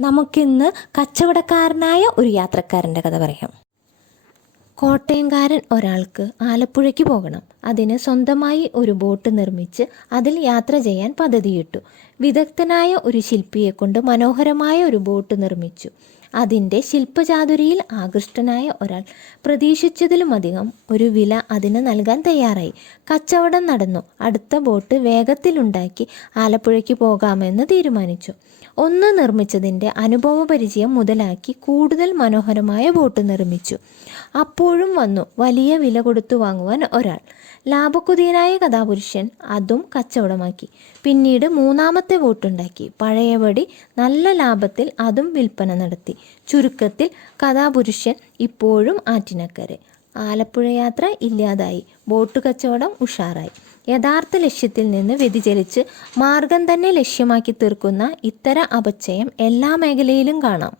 നമുക്കിന്ന് കച്ചവടക്കാരനായ ഒരു യാത്രക്കാരന്റെ കഥ പറയാം. കോട്ടയംകാരൻ ഒരാൾക്ക് ആലപ്പുഴയ്ക്ക് പോകണം. അതിന് സ്വന്തമായി ഒരു ബോട്ട് നിർമ്മിച്ച് അതിൽ യാത്ര ചെയ്യാൻ പദ്ധതിയിട്ടു. വിദഗ്ധനായ ഒരു ശില്പിയെ കൊണ്ട് മനോഹരമായ ഒരു ബോട്ട് നിർമ്മിച്ചു. അതിന്റെ ശില്പചാതുരിയിൽ ആകൃഷ്ടനായ ഒരാൾ പ്രതീക്ഷിച്ചതിലുമധികം ഒരു വില അതിന് നൽകാൻ തയ്യാറായി. കച്ചവടം നടന്നു. അടുത്ത ബോട്ട് വേഗത്തിലുണ്ടാക്കി ആലപ്പുഴയ്ക്ക് പോകാമെന്ന് തീരുമാനിച്ചു. ഒന്ന് നിർമ്മിച്ചതിന്റെ അനുഭവ പരിചയം മുതലാക്കി കൂടുതൽ മനോഹരമായ ബോട്ട് നിർമ്മിച്ചു. അപ്പോഴും വന്നു. വലിയ വില കൊടുത്തു വാങ്ങുവാൻ ഒരാൾ. ലാഭക്കുതിയനായ കഥാപുരുഷൻ അതും കച്ചവടമാക്കി. പിന്നീട് മൂന്നാമത്തെ വോട്ടുണ്ടാക്കി. പഴയപടി നല്ല ലാഭത്തിൽ അതും വിൽപ്പന നടത്തി. ചുരുക്കത്തിൽ കഥാപുരുഷൻ ഇപ്പോഴും ആറ്റിനക്കരെ. ആലപ്പുഴ യാത്ര ഇല്ലാതായി. ബോട്ട് കച്ചവടം ഉഷാറായി. യഥാർത്ഥ ലക്ഷ്യത്തിൽ നിന്ന് വ്യതിചലിച്ച് മാർഗം തന്നെ ലക്ഷ്യമാക്കി തീർക്കുന്ന ഇത്തര അപച്ചയം എല്ലാ മേഖലയിലും കാണാം.